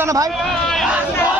张的牌。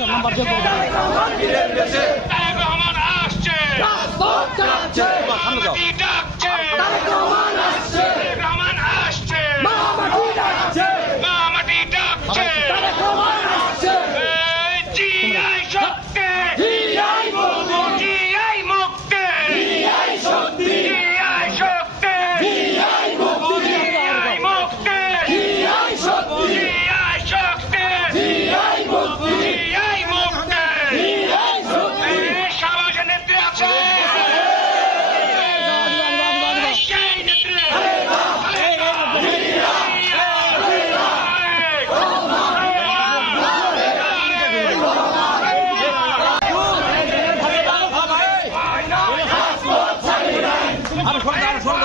Arkadaşlar ben Barcel Doğru. 拿着筐拿着筐